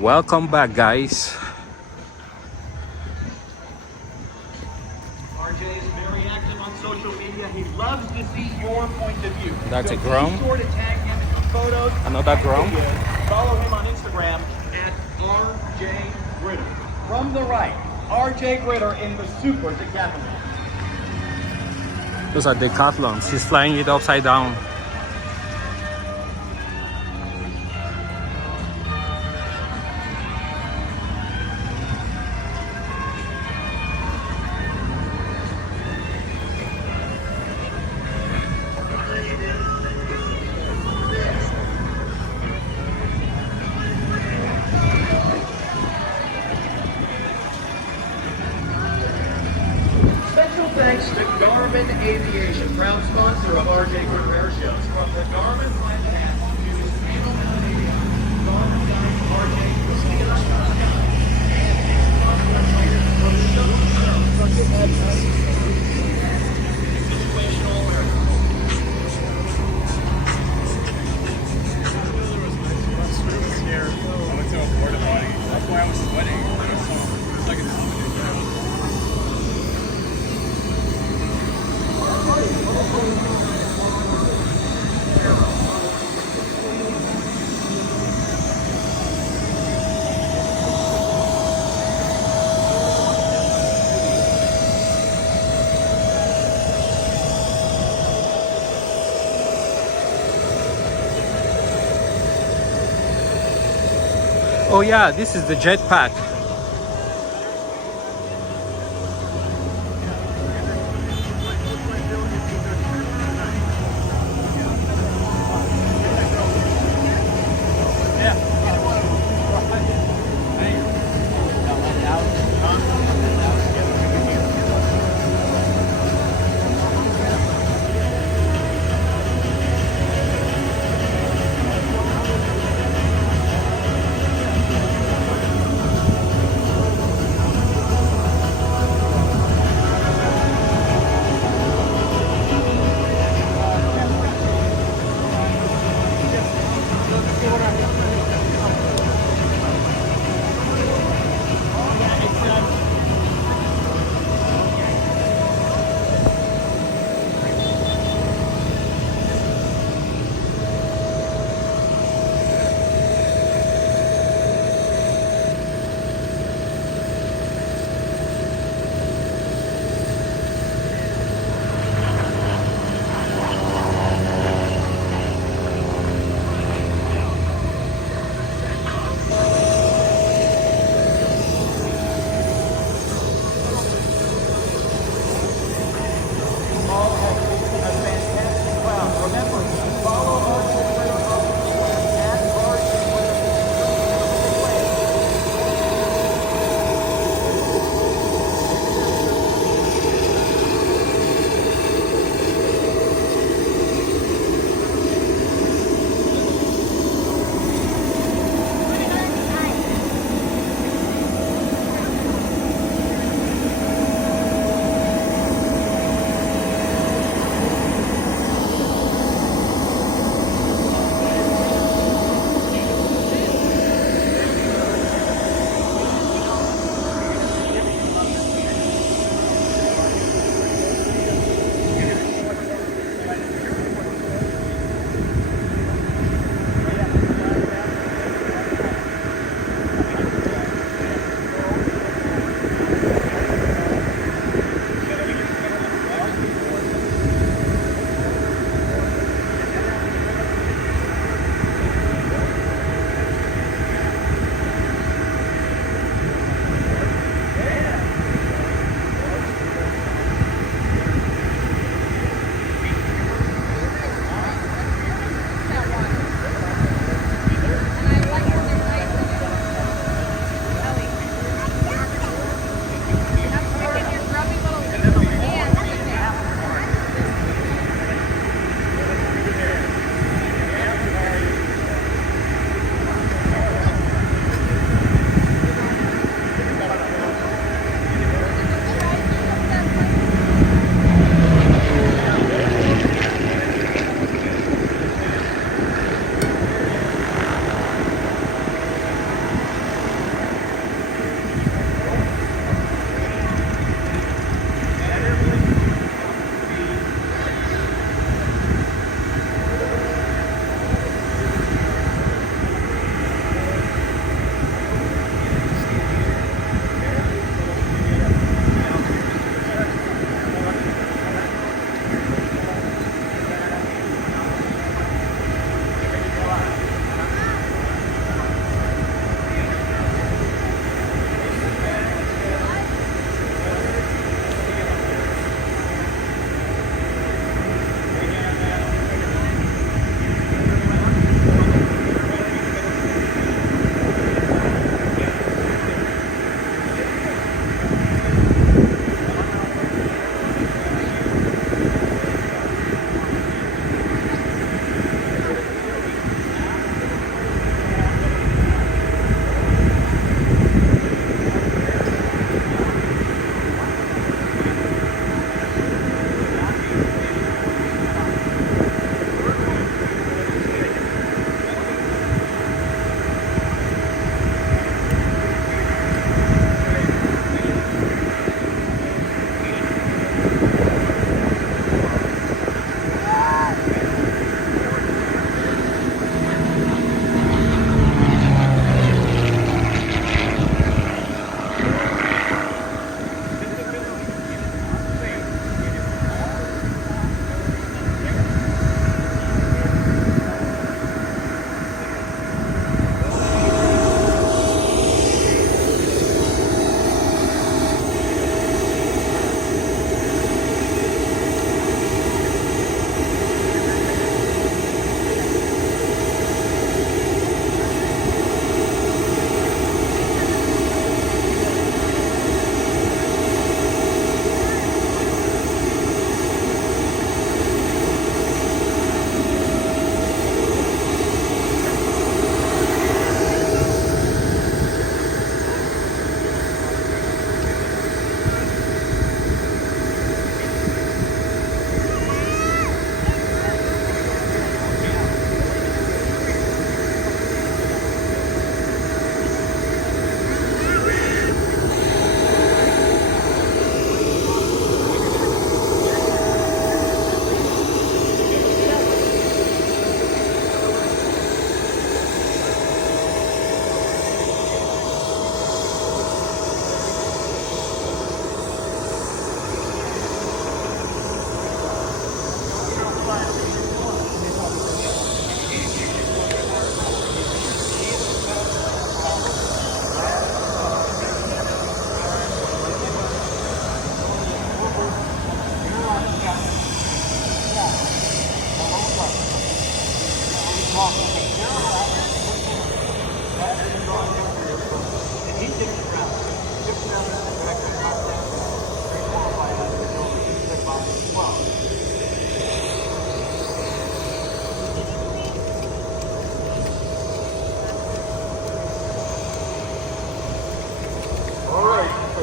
Welcome back, guys. RJ is very active on social media. He loves to see your point of view. That's so a Grom. Be sure to tag him in your photos. Another Grom. Follow him on Instagram at RJ Gritter. From the right, RJ Gritter in the Super Decathlon. Those are decathlons. He's flying it upside down. Special thanks to Garmin Aviation, proud sponsor of RJ Gritter Air Shows. From the Garmin flight path to the Spano Media, Garmin guides RJ to the sky. From show to show, situational awareness. Scared. I went to a porta potty. That's why I was sweating. It was like a Oh yeah, this is the jetpack.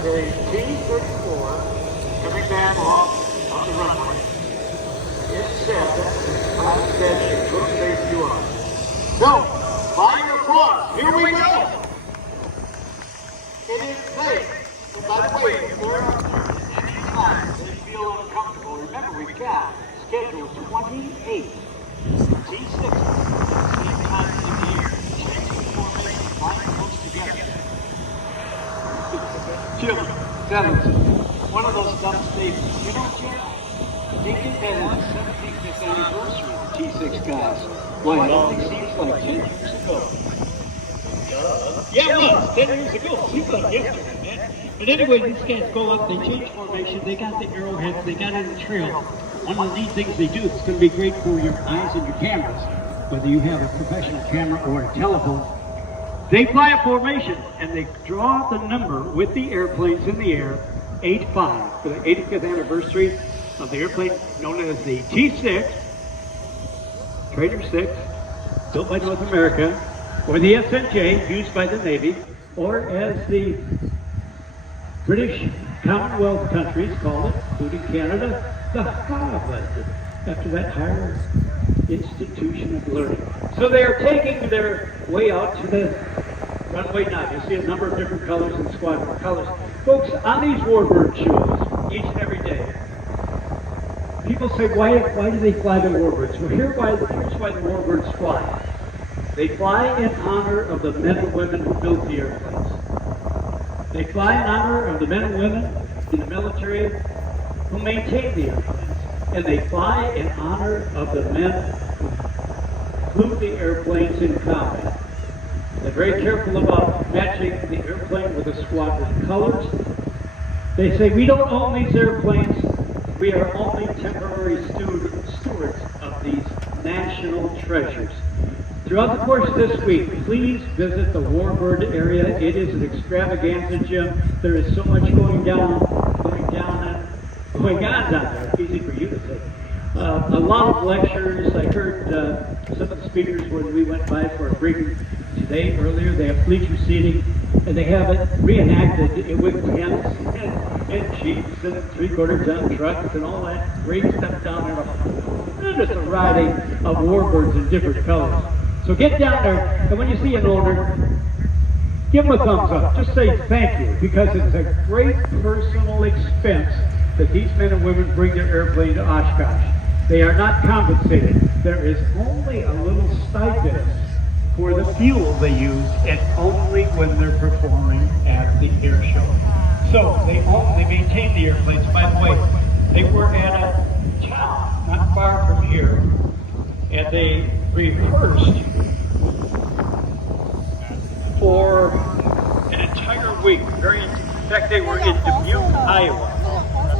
is a T-6 coming down off on the runway. In 7, pilot attention, good safety on. So, fire applause, here we go! It is safe. So by the way, if you're out there at any time they feel uncomfortable, remember we've got scheduled 28 T-6 in time in the air, changing formation, flying close together. Jim, one of those dumb statements. You don't care. They did that on the 75th anniversary of the T-6 guys. Why, it only seems like 10 years ago. Yeah, it was 10 years ago. Seems like yesterday, man. But anyway, these guys go up, they change formation, they got the arrowheads, they got in the trail. One of the neat things they do, it's going to be great for your eyes and your cameras, whether you have a professional camera or a telephone. They fly a formation and they draw the number with the airplanes in the air, 8-5, for the 85th anniversary of the airplane known as the T-6, Trader 6, built by North America, or the SNJ, used by the Navy, or as the British Commonwealth countries call it, including Canada, the Harvard, after that higher institution of learning. So they are taking their way out to the runway now. You see a number of different colors and squadron colors. Folks, on these warbird shows, each and every day, people say, why do they fly the warbirds? Well, here's why the warbirds fly. They fly in honor of the men and women who built the airplanes. They fly in honor of the men and women in the military who maintain the airplanes. And they fly in honor of the men who flew the airplanes in combat. They're very careful about matching the airplane with the squadron colors. They say, we don't own these airplanes. We are only temporary stewards of these national treasures. Throughout the course of this week, please visit the Warbird area. It is an extravaganza, Jim. There is so much going on down there. It's easy for you to say. A lot of lectures. I heard some of the speakers when we went by for a briefing today, earlier. They have bleacher seating, and they have it reenacted with tents and jeeps and 3/4-ton trucks and all that great stuff down there. Just a riding of warbirds in different colors. So get down there, and when you see an owner, give them a thumbs up. Just say thank you, because it's a great personal expense that these men and women bring their airplane to Oshkosh. They are not compensated. There is only a little stipend for the fuel they use, and only when they're performing at the air show. So they maintain the airplanes. By the way, they were at a town not far from here, and they rehearsed for an entire week. In fact, they were in Dubuque, Iowa.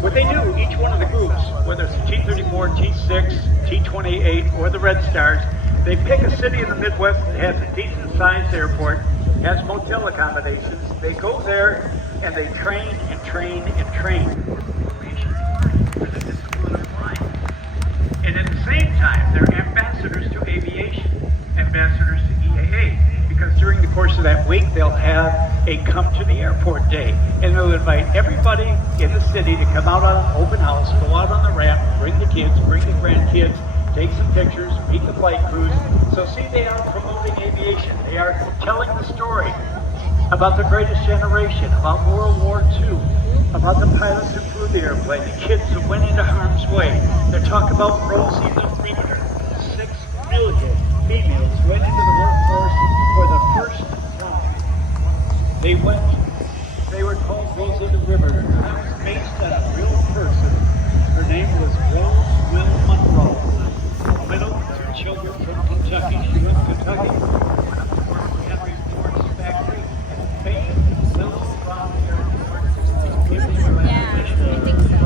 What they do, each one of the groups, whether it's the T-34, T-6, T-28, or the Red Stars, they pick a city in the Midwest that has a decent-sized airport, has motel accommodations. They go there and they train and train and train for the discipline of flying. And at the same time, they're ambassadors to aviation, ambassadors to EAA, because during the course of that week, they'll have a come to the airport day, and they'll invite everybody in the city to come out on an open house, go out on the ramp, bring the kids, bring the grandkids, take some pictures, meet the flight crews. So see, they are promoting aviation. They are telling the story about the greatest generation, about World War II, about the pilots who flew the airplane, the kids who went into harm's way. They're talking about Rosie the Dreamer. 6 million females went into the workforce for the first time. They were called Rosie the Dreamer. That was based on a real person. Her name was Rose Will Monroe. A widow, 2 children from Kentucky. She left Kentucky, went up to work for Henry Ford's factory, and famed Little Rock Airport. Yeah, I think so.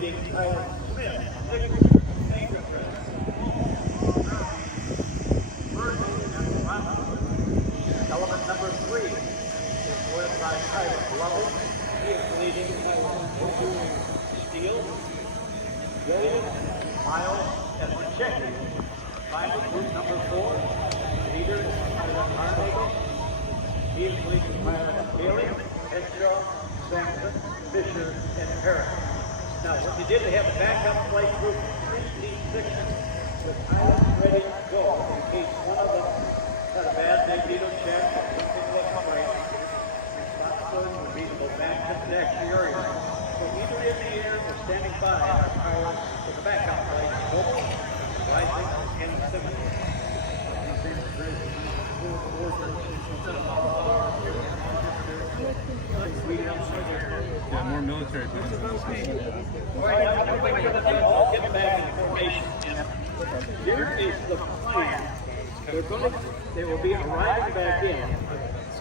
leading Tyler Smith. Element number 3 is led by Tyler Lovell. He is leading Tyler Steele, William, Miles, and Checky. Finally, group number 4, leader is Tyler Arnold. He is leading Tyler Bailey, Hedgerow, Sampson, Fisher, and Harris. Now, what you did, they have a backup flight group of 3 T-6 with pilots ready to go in case one of them had a bad magneto check or something like that. Responsibility would be to go back to the next area. So either in the air or standing by are pilots with a backup flight, mobile, rising, and symmetry. Yeah, more military bases. All right, now everybody get back in formation. And here is the plan. They will be arriving back in,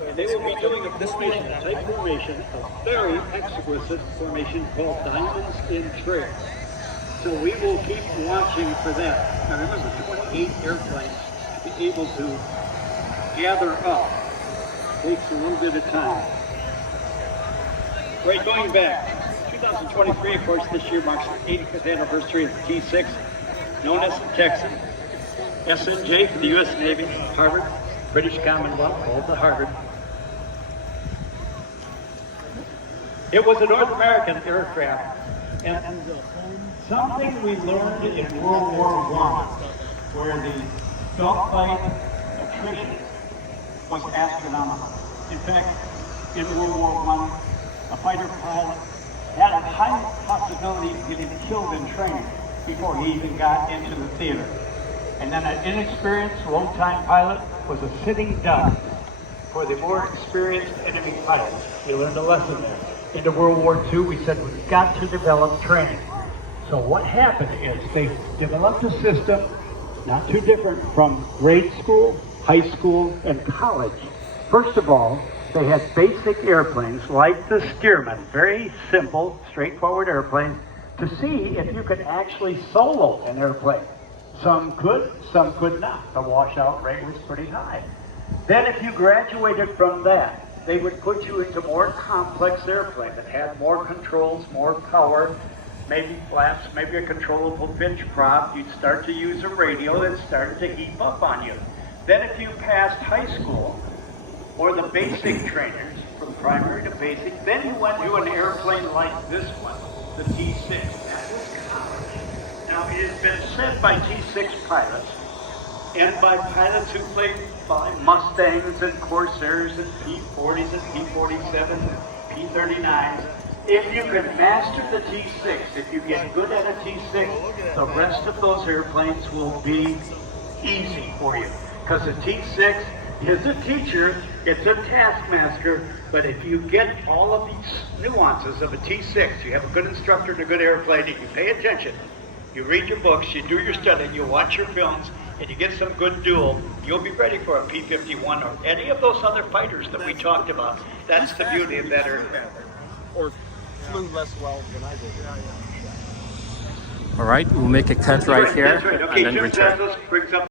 and they will be doing a formation, a type formation, a very exquisite formation called Diamonds in Trail. So we will keep watching for that. Now remember, 28 airplanes to be able to gather up takes a little bit of time. Right, going back, 2023, of course, this year marks the 85th anniversary of the T-6, known as the Texan. SNJ for the U.S. Navy, Harvard, British Commonwealth, both the Harvard. It was a North American aircraft, and something we learned in World War I, where the dogfight attrition was astronomical. In fact, in World War I, a fighter pilot had a high possibility of getting killed in training before he even got into the theater. And then an inexperienced, low-time pilot was a sitting duck for the more experienced enemy pilots. We learned a lesson there. Into World War II, we said we've got to develop training. So what happened is they developed a system not too different from grade school, high school, and college. First of all, they had basic airplanes like the Stearman, very simple, straightforward airplanes, to see if you could actually solo an airplane. Some could, some could not. The washout rate was pretty high. Then if you graduated from that, they would put you into more complex airplanes that had more controls, more power, maybe flaps, maybe a controllable pitch prop. You'd start to use a radio that started to heap up on you. Then if you passed high school, or the basic trainers, from primary to basic, then you went to an airplane like this one, the T-6. That was college. Now, it has been said by T-6 pilots, and by pilots who played by Mustangs and Corsairs and P-40s and P-47s and P-39s, if you can master the T-6, if you get good at a T-6, the rest of those airplanes will be easy for you. Because the T-6 is a teacher, it's a taskmaster, but if you get all of these nuances of a T-6, you have a good instructor and a good airplane, and you pay attention, you read your books, you do your study, you watch your films, and you get some good duel, you'll be ready for a P-51 or any of those other fighters that we talked about. That's the beauty of that aircraft. Or flew less well than I did. All right, we'll make a cut right here That's right. Okay, and then Jim return. Santos brings up